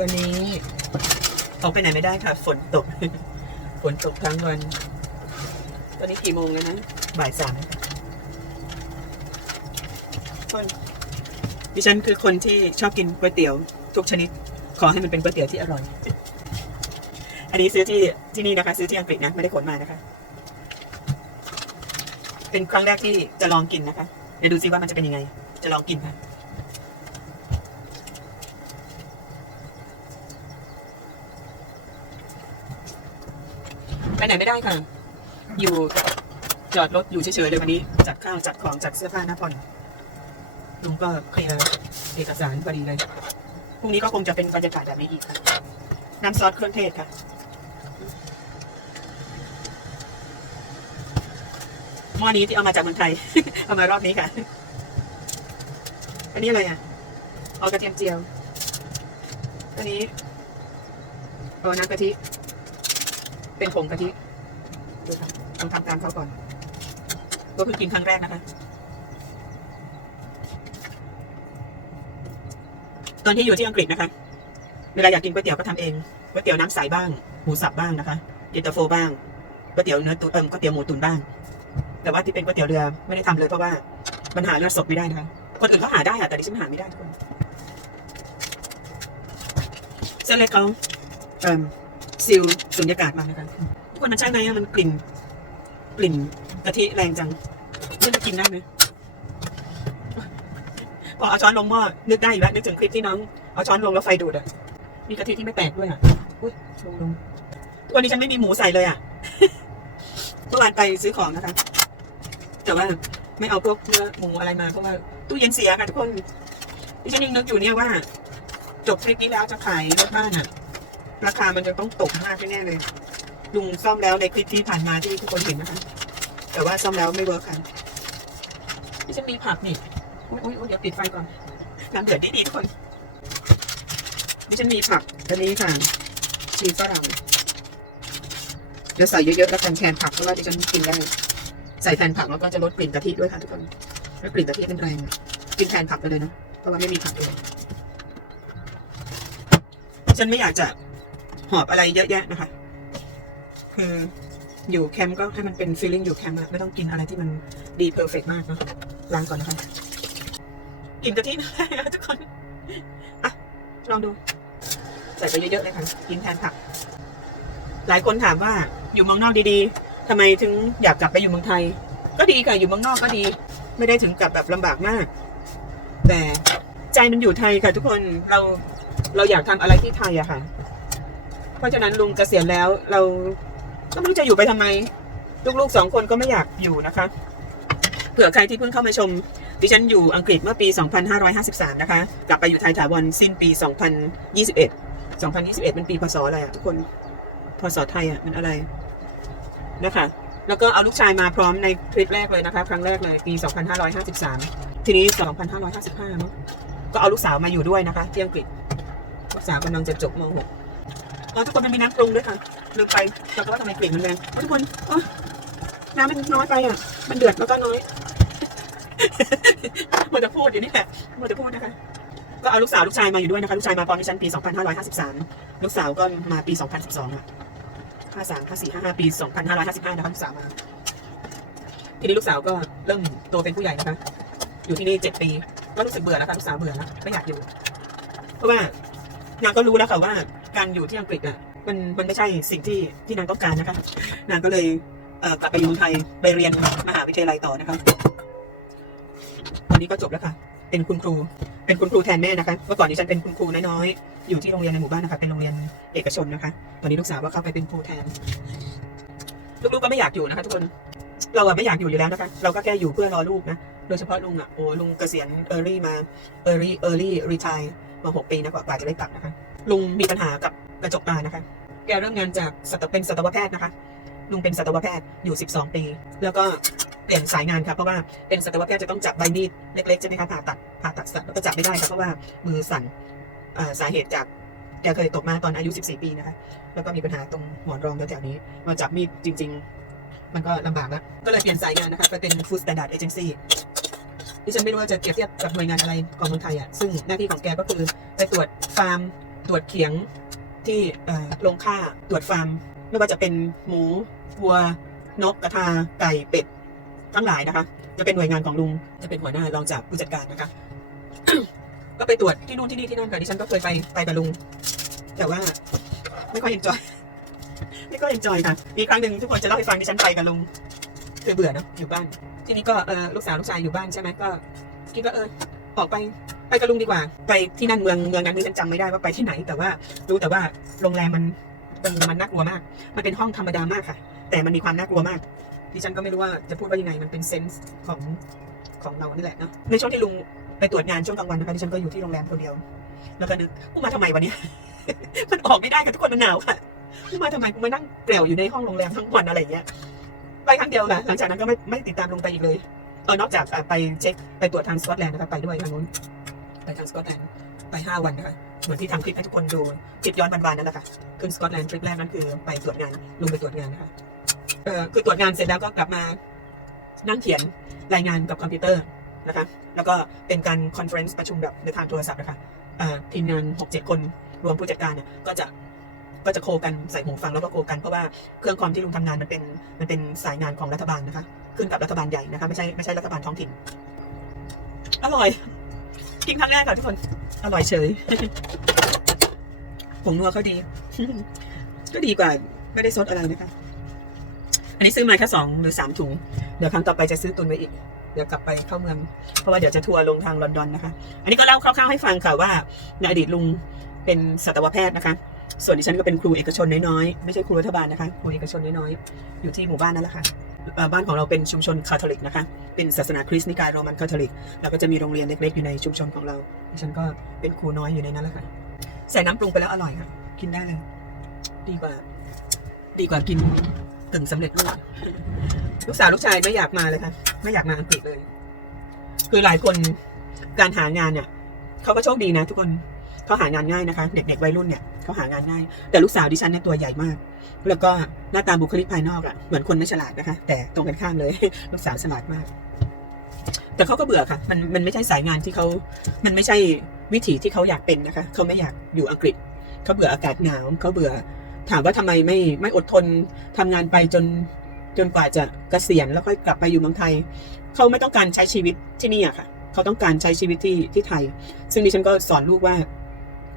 วันนี้ออกไปไหนไม่ได้ค่ะ ฝนตก ฝนตกทั้งวัน ตอนนี้กี่โมงแล้วนะ บ่ายสามคนดิฉันคือคนที่ชอบกินก๋วยเตี๋ยวทุกชนิด ขอให้มันเป็นก๋วยเตี๋ยวที่อร่อย อันนี้ซื้อที่ที่นี่นะคะ ซื้อที่อังกฤษนะไม่ได้ขนมานะคะ เป็นครั้งแรกที่จะลองกินนะคะ เดี๋ยวดูซิว่ามันจะเป็นยังไง จะลองกินค่ะ ไหนไม่ได้ค่ะ อยู่จอดรถอยู่เฉยๆเลยวันนี้ จัดข้าวจัดของจัดเสื้อผ้าหน้าผ่อนลุงก็เคลียร์เอกสารพอดีเลย พรุ่งนี้ก็คงจะเป็นบรรยากาศแบบนี้อีกค่ะ น้ำซอสเครื่องเทศค่ะหม้อนี้ที่เอามาจากเมืองไทย เอามารอบนี้ค่ะ อันนี้อะไรอะ เอากระเทียมเจียว อันนี้เอาน้ำกะทิ เป็นผงกะทิดูครับต้องทำตามเขาก่อน ก็เพิ่งกินครั้งแรกนะคะ ตอนที่อยู่ที่อังกฤษนะคะ เวลาอยากกินก๋วยเตี๋ยวก็ทำเองก๋วยเตี๋ยวน้ำใสบ้างหมูสับบ้างนะคะเย็นตาโฟบ้างก๋วยเตี๋ยวเนื้อตุ๋นเอิมก๋วยเตี๋ยวหมูตุ๋นบ้าง แต่ว่าที่เป็นก๋วยเตี๋ยวเรือไม่ได้ทำเลยเพราะว่ามันหาเลือดสดไม่ได้นะคะคนอื่นเขาหาได้อะแต่ดิฉันหาไม่ได้ทุกคนเส้นเล็กเขาเอ่ม ซิลสุญญากาศมานะคะทุกคนมันใช่ไหมอะมันกลิ่น กลิ่นกะทิแรงจังนี่จะกินได้ไหมพอเอาช้อนลงหม้อนึกได้อีกแล้วนึกถึงคลิปที่น้องเอาช้อนลงแล้วไฟดูดอะมีกะทิที่ไม่แตกด้วยอะอุ้ยลงลงทุกวันนี้ฉันไม่มีหมูใส่เลยอะเมื่อวานไปซื้อของนะคะ แต่ว่าไม่เอาพวกเนื้อหมูอะไรมาเพราะว่าตู้เย็นเสียค่ะทุกคนดิฉันยังนึกอยู่เนี่ยว่า จบคลิปนี้แล้วจะขายรถบ้านอะ ราคามันจะต้องตกมากแน่ๆเลยลุงซ่อมแล้วในคลิปที่ผ่านมาที่ทุกคนเห็นนะคะ แต่ว่าซ่อมแล้วไม่เวิร์คค่ะดิฉันมีผักนี่อุ๊ยอุ๊ยอุ๊ยเดี๋ยวปิดไฟก่อนน้ำเดือดดีๆทุกคนดิฉันมีผักอันนี้ค่ะชีสฝรั่งเดี๋ยวใส่เยอะๆแล้วกันแทนผักเพราะว่าดิฉันกินได้ใส่แทนผักแล้วก็จะลดกลิ่นกะทิด้วยค่ะทุกคนแล้วกลิ่นกะทิมันแรงอะกินแทนผักไปเลยนะเพราะว่าไม่มีผักเลยฉันไม่อยากจะ หอบอะไรเยอะแยะนะคะ คืออยู่แคมป์ก็ให้มันเป็นฟีลลิ่งอยู่แคมป์อะไม่ต้องกินอะไรที่มันดีเพอร์เฟกมากเนาะล้างก่อนนะคะกินกะทิไม่ได้นะทุกคนอะลองดู ใส่ไปเยอะๆเลยค่ะกินแทนผักหลายคนถามว่าอยู่เมืองนอกดีๆทำไมถึงอยากกลับไปอยู่เมืองไทย ก็ดีค่ะอยู่เมืองนอกก็ดี ไม่ได้ถึงกับแบบลำบากมาก แต่ใจมันอยู่ไทยค่ะทุกคนเราเราอยากทำอะไรที่ไทยอะค่ะ เพราะฉะนั้นลุงเกษียณแล้วเราก็ไม่รู้จะอยู่ไปทำไม ลูกๆสองคนก็ไม่อยากอยู่นะคะ เผื่อใครที่เพิ่งเข้ามาชม ดิฉันอยู่อังกฤษเมื่อปี 2553 นะคะ กลับไปอยู่ไทยถาวรสิ้นปี 2021 2021เป็นปีพศอะไรอะทุกคน พศไทยอะมันอะไรนะคะ แล้วก็เอาลูกชายมาพร้อมในทริปแรกเลยนะคะ ครั้งแรกเลยปี 2553 ทีนี้ 2555เนอะก็เอาลูกสาวมาอยู่ด้วยนะคะที่อังกฤษลูกสาวกำลังจะจบม .6 อ๋อทุกคนมันมีน้ำปรุงด้วยค่ะลืมไปแต่ว่าทำไมกลิ่นมันแรงทุกคนอ๋อน้ำมันน้อยไปอะ มันเดือดแล้วก็น้อยมันจะพูดอยู่นี่แหละมันจะพูดนะคะ ก็เอาลูกสาวลูกชายมาอยู่ด้วยนะคะ ลูกชายมาตอนดิฉันปี 2553 ลูกสาวก็มาปี 2012อะ53 54 55 ปี 2555 นะคะลูกสาวมา ทีนี้ลูกสาวก็เริ่มโตเป็นผู้ใหญ่นะคะ อยู่ที่นี่ 7 ปี ก็รู้สึกเบื่อแล้วค่ะลูกสาวเบื่อแล้วไม่อยากอยู่ เพราะว่านางก็รู้แล้วค่ะว่า การอยู่ที่อังกฤษอะมันมันไม่ใช่สิ่งที่ที่นางต้องการนะคะนางก็เลยเกลับไปอยู่ไทยไปเรียนมหาวิทยาลัยต่อนะคะตอนนี้ก็จบแล้วค่ะ เป็นคุณครู เป็นคุณครูแทนแม่นะคะ เมื่อก่อนนี้ฉันเป็นคุณครูน้อยๆ อยู่ที่โรงเรียนในหมู่บ้านนะคะ เป็นโรงเรียนเอกชนนะคะ ตอนนี้ลูกสาวก็เข้าไปเป็นครูแทน ลูกๆก็ไม่อยากอยู่นะคะ ทุกคน เราอะไม่อยากอยู่อยู่แล้วนะคะ เราก็แค่อยู่เพื่อรอลูกนะ โดยเฉพาะลุงอะโอ้ลุงเกษียณ early มา early early retire มาหกปีนะกว่ากว่าจะได้กลับนะคะ ลุงมีปัญหากับกระจกตานะคะ แกเริ่มงานจากสัตวเป็นสัตวแพทย์นะคะ ลุงเป็นสัตวแพทย์อยู่ 12 ปี แล้วก็เปลี่ยนสายงานค่ะเพราะว่าเป็นสัตวแพทย์จะต้องจับใบมีดเล็กๆใช่ไหมคะผ่าตัดผ่าตัดสัตว์แล้วก็จับไม่ได้ค่ะเพราะว่ามือสั่นอ่าสาเหตุจากแกเคยตกมาตอนอายุ 14 ปีนะคะ แล้วก็มีปัญหาตรงหมอนรองแถวๆนี้ มาจับมีดจริง ๆ มันก็ลำบากแล้ว ก็เลยเปลี่ยนสายงานนะคะ ไปเป็น Food Standard Agency ที่ฉันไม่รู้ว่าจะเปรียบเทียบกับหน่วยงานอะไรของเมืองไทยอะ ซึ่งหน้าที่ของแกก็คือไปตรวจฟาร์ม ตรวจเขียงที่เอ่อลงค่าตรวจฟาร์ม ไม่ว่าจะเป็นหมูวัวนกกระทาไก่เป็ดทั้งหลายนะคะ จะเป็นหน่วยงานของลุงจะเป็นหัวหน้ารองจากผู้จัดการนะคะ ก็ไปตรวจที่นู่นที่นี่ที่นั่นค่ะดิฉันก็เคยไปไปกับลุง แต่ว่าไม่ค่อยเอนจอยไม่ค่อยเอนจอยค่ะมีครั้งหนึ่งทุกคนจะเล่าให้ฟังดิฉันไปกับลุงคือเบื่อเนอะอยู่บ้าน ทีนี้ก็ลูกสาวลูกชายอยู่บ้านใช่ไหมก็คิดว่าเออออกไป ไปกับลุงดีกว่า ไปที่นั่นเมืองเมืองนั้นดิฉันจำไม่ได้ว่าไปที่ไหน แต่ว่ารู้แต่ว่าโรงแรมมันมันมันน่ากลัวมาก มันเป็นห้องธรรมดามากค่ะ แต่มันมีความน่ากลัวมากดิฉันก็ไม่รู้ว่าจะพูดว่ายังไงมันเป็นเซนส์ของของเรานี่แหละเนาะในช่วงที่ลุงไปตรวจงานช่วงกลางวันนะคะดิฉันก็อยู่ที่โรงแรมคนเดียว แล้วก็นึกกูมาทำไมวันนี้มันออกไม่ได้กับทุกคนมันหนาวค่ะกูมาทำไมกูมานั่งเกลียวอยู่ในห้องโรงแรมทั้งวันอะไรอย่างเงี้ยไปครั้งเดียวค่ะหลังจากนั้นก็ไม่ไม่ติดตามลุงไปอีกเลยเออนอกจากไปเช็คไปตรวจทางสกอตแลนด์นะคะไปด้วยทางนู้น ไปทางสกอตแลนด์ไปห้าวันนะคะเหมือนที่ทำคลิปให้ทุกคนดูคลิปย้อนวันๆนั่นแหละค่ะขึ้นสกอตแลนด์ทริปแรกนั่นคือไปตรวจงานลุงไปตรวจงานนะคะเออคือตรวจงานเสร็จแล้วก็กลับมานั่งเขียนรายงานกับคอมพิวเตอร์นะคะแล้วก็เป็นการคอนเฟรนซ์ประชุมแบบในทางโทรศัพท์นะคะทีมงานหกเจ็ดคนรวมผู้จัดการเนี่ยก็จะก็จะโคกันใส่หูฟังแล้วก็โคกันเพราะว่าเครื่องคอมที่ลุงทำงานมันเป็นมันเป็นสายงานของรัฐบาลนะคะ ขึ้นกับรัฐบาลใหญ่นะคะ ไม่ใช่ไม่ใช่รัฐบาลท้องถิ่น อร่อย กินครั้งแรกค่ะทุกคน อร่อยเฉยผงนัวเขาดี ก็ดีกว่าไม่ได้ซดอะไรนะคะ อันนี้ซื้อมาแค่สองหรือสามถุง เดี๋ยวครั้งต่อไปจะซื้อตุนไว้อีก เดี๋ยวกลับไปเข้าเมือง เพราะว่าเดี๋ยวจะทัวร์ลงทางลอนดอนนะคะ อันนี้ก็เล่าคร่าวๆให้ฟังค่ะว่าในอดีตลุงเป็นสัตวแพทย์นะคะ ส่วนดิฉันก็เป็นครูเอกชนน้อยๆ ไม่ใช่ครูรัฐบาลนะคะ ครูเอกชนน้อยๆ อยู่ที่หมู่บ้านนั่นแหละค่ะ บ้านของเราเป็นชุมชนคาทอลิกนะคะ เป็นศาสนาคริสต์นิกายโรมันคาทอลิก แล้วก็จะมีโรงเรียนเล็กๆอยู่ในชุมชนของเรา ดิฉันก็เป็นครูน้อยอยู่ในนั้นแหละค่ะ ใส่น้ำปรุงไปแล้วอร่อยค่ะ กินได้เลย ดีกว่า ดีกว่ากินตึงสำเร็จรูปลูกสาวลูกชายไม่อยากมาเลยค่ะ ไม่อยากมาอังกฤษเลย คือหลายคนการหางานเนี่ยเขาก็โชคดีนะ ทุกคนเขาหางานง่ายนะคะ เด็กๆวัยรุ่นเนี่ย เขาหางานง่าย แต่ลูกสาวดิฉันเนี่ยตัวใหญ่มาก แล้วก็หน้าตาบุคลิกภายนอกอะเหมือนคนไม่ฉลาดนะคะ แต่ตรงกันข้ามเลย ลูกสาวฉลาดมาก แต่เขาก็เบื่อค่ะ มันมันไม่ใช่สายงานที่เขา มันไม่ใช่วิถีที่เขาอยากเป็นนะคะ เขาไม่อยากอยู่อังกฤษ เขาเบื่ออากาศหนาวเขาเบื่อ ถามว่าทำไมไม่ไม่อดทนทำงานไปจนจนกว่าจะเกษียณแล้วค่อยกลับไปอยู่เมืองไทย เขาไม่ต้องการใช้ชีวิตที่นี่อะค่ะ เขาต้องการใช้ชีวิตที่ที่ไทย ซึ่งดิฉันก็สอนลูกว่า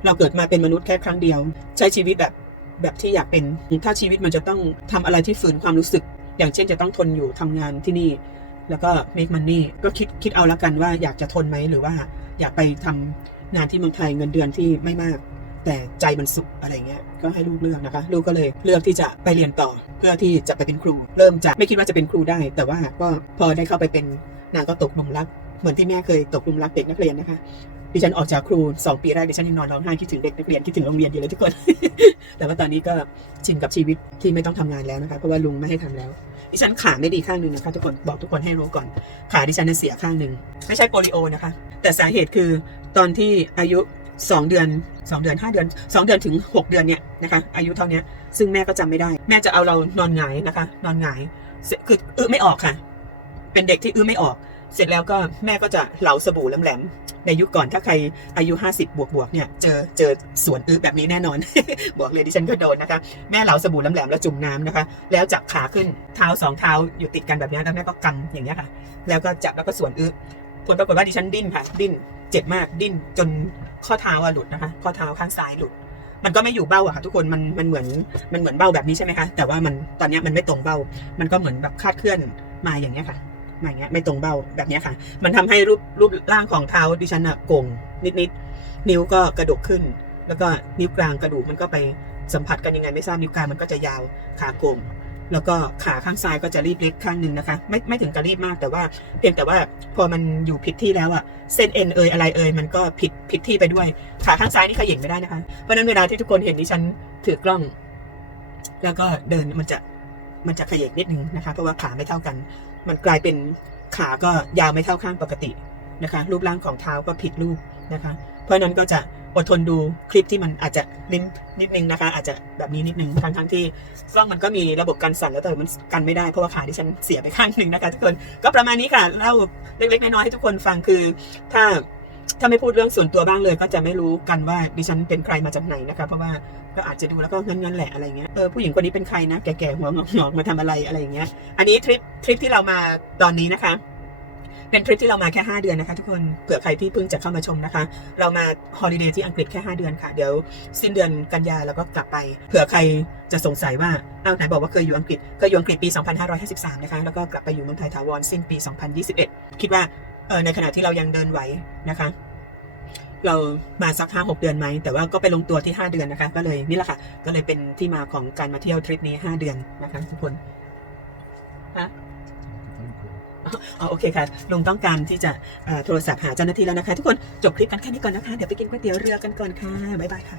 เราเกิดมาเป็นมนุษย์แค่ครั้งเดียว ใช้ชีวิตแบบแบบที่อยากเป็น ถ้าชีวิตมันจะต้องทำอะไรที่ฝืนความรู้สึก อย่างเช่นจะต้องทนอยู่ทำงานที่นี่ แล้วก็ make money ก็คิดคิดเอาละกันว่าอยากจะทนไหมหรือว่าอยากไปทำงานที่เมืองไทยเงินเดือนที่ไม่มาก แต่ใจมันสุขอะไรเงี้ยก็ให้ลูกเลือกนะคะ ลูกก็เลยเลือกที่จะไปเรียนต่อ เพื่อที่จะไปเป็นครู เริ่มจากไม่คิดว่าจะเป็นครูได้ แต่ว่าก็พอได้เข้าไปเป็นนางก็ตกหลุมรักเหมือนที่แม่เคยตกหลุมรักเด็กนักเรียนนะคะ ดิฉันออกจากครูสองปีแรกดิฉันยังนอนร้องไห้คิดถึงเด็กนักเรียนคิดถึงโรงเรียนอยู่เลยทุกคน แต่ว่าตอนนี้ก็ชินกับชีวิตที่ไม่ต้องทำงานแล้วนะคะเพราะว่าลุงไม่ให้ทำแล้ว ดิฉันขาไม่ดีข้างหนึ่งนะคะทุกคนบอกทุกคนให้รู้ก่อน ขาดิฉันน่ะเสียข้างหนึ่งไม่ใช่โปลิโอนะคะ แต่สาเหตุคือตอนที่อายุ 2 เดือน 2 เดือน 5 เดือน 2 เดือนถึง 6 เดือนเนี่ยนะคะอายุเท่านี้ซึ่งแม่ก็จำไม่ได้ แม่จะเอาเรานอนหงายนะคะ นอนหงายคืออื้อไม่ออกค่ะ เป็นเด็กที่อื้อไม่ออก เสร็จแล้วก็แม่ก็จะเหลาสบู่แหลมๆในยุคก่อนถ้าใครอายุ 50 บวกบวกเนี่ยเจอเจอสวนอื้อแบบนี้แน่นอน บอกเลยดิฉันก็โดนนะคะ แม่เหลาสบู่แหลมๆแล้วจุ่มน้ำนะคะ แล้วจับขาขึ้นเท้าสองเท้าอยู่ติดกันแบบนี้แล้วแม่ก็กำอย่างเงี้ยค่ะ แล้วก็จับแล้วก็สวนอื้อผลปรากฏว่าดิฉันดิ้นค่ะ ดิ้นเจ็บมากดิ้นจนข้อเท้าอะหลุดนะคะ ข้อเท้าข้างซ้ายหลุดมันก็ไม่อยู่เบ้าอะค่ะทุกคนมันมันเหมือนมันเหมือนเบ้าแบบนี้ใช่ไหมคะแต่ว่ามันตอนนี้มันไม่ตรงเบ้า มันก็เหมือนแบบคาดเคลื่อนมาอย่างเงี้ยค่ะ อย่างเงี้ยไม่ตรงเบ้าแบบเนี้ยค่ะ มันทำให้รูปรูปร่างของเท้าดิฉันอะโก่งนิดๆนิ้วก็กระดกขึ้น แล้วก็นิ้วกลางกระดูกมันก็ไปสัมผัสกันยังไงไม่ทราบนิ้วกลางมันก็จะยาวขาโก่งแล้วก็ขาข้างซ้ายก็จะรีบเล็กข้างหนึ่งนะคะ ไม่ไม่ถึงกับรีบมากแต่ว่าเพียงแต่ว่าพอมันอยู่ผิดที่แล้วอะเส้นเอ็นเอยอะไรเอยมันก็ผิดผิดที่ไปด้วย ขาข้างซ้ายนี่ขย่งไม่ได้นะคะ เพราะฉะนั้นเวลาที่ทุกคนเห็นดิฉันถือกล้อง แล้วก็เดินมันจะมันจะขย่งนิดนึงนะคะ เพราะว่าขาไม่เท่ากัน มันกลายเป็นขาก็ยาวไม่เท่าข้างปกตินะคะ รูปร่างของเท้าก็ผิดรูปนะคะ เพราะนั้นก็จะอดทนดูคลิปที่มันอาจจะลิ้นนิดนึงนะคะ อาจจะแบบนี้นิดนึงทั้งทั้งที่กล้องมันก็มีระบบกันสั่นแล้วแต่มันกันไม่ได้เพราะว่าขาที่ฉันเสียไปข้างหนึ่งนะคะทุกคนก็ประมาณนี้ค่ะเล่าเล็กๆน้อยๆให้ทุกคนฟังคือถ้า ถ้าไม่พูดเรื่องส่วนตัวบ้างเลย ก็จะไม่รู้กันว่าดิฉันเป็นใครมาจากไหนนะคะ เพราะว่าก็อาจจะดูแล้วก็งั้นๆแหละอะไรเงี้ยเออผู้หญิงคนนี้เป็นใครนะแก่ๆหัวงอกๆมาทำอะไรอะไรอย่างเงี้ย อันนี้ทริปทริปที่เรามาตอนนี้นะคะเป็นทริปที่เรามาแค่ 5 เดือนนะคะทุกคนเผื่อใครที่เพิ่งจะเข้ามาชมนะคะ เรามาฮอลิเดย์ที่อังกฤษแค่ 5 เดือนค่ะ เดี๋ยวสิ้นเดือนกันยาแล้วก็กลับไป เผื่อใครจะสงสัยว่าอ้าวไหนบอกว่าเคยอยู่อังกฤษเคยอยู่อังกฤษปี 2553 นะคะ แล้วก็กลับไปอยู่เมืองไทยถาวรสิ้นปี 2021 คิดว่า ในขณะที่เรายังเดินไหวนะคะ เรามาสักห้าหกเดือนไหม แต่ว่าก็ไปลงตัวที่5เดือนนะคะ ก็เลยนี่แหละค่ะ ก็เลยเป็นที่มาของการมาเที่ยวทริปนี้5เดือนนะคะทุกคนอ๋อโอเคค่ะ ลุงต้องการที่จะโทรศัพท์หาเจ้าหน้าที่แล้วนะคะ ทุกคนจบคลิปกันแค่นี้ก่อนนะคะ เดี๋ยวไปกินก๋วยเตี๋ยวเรือกันก่อนค่ะ บ๊ายบายค่ะ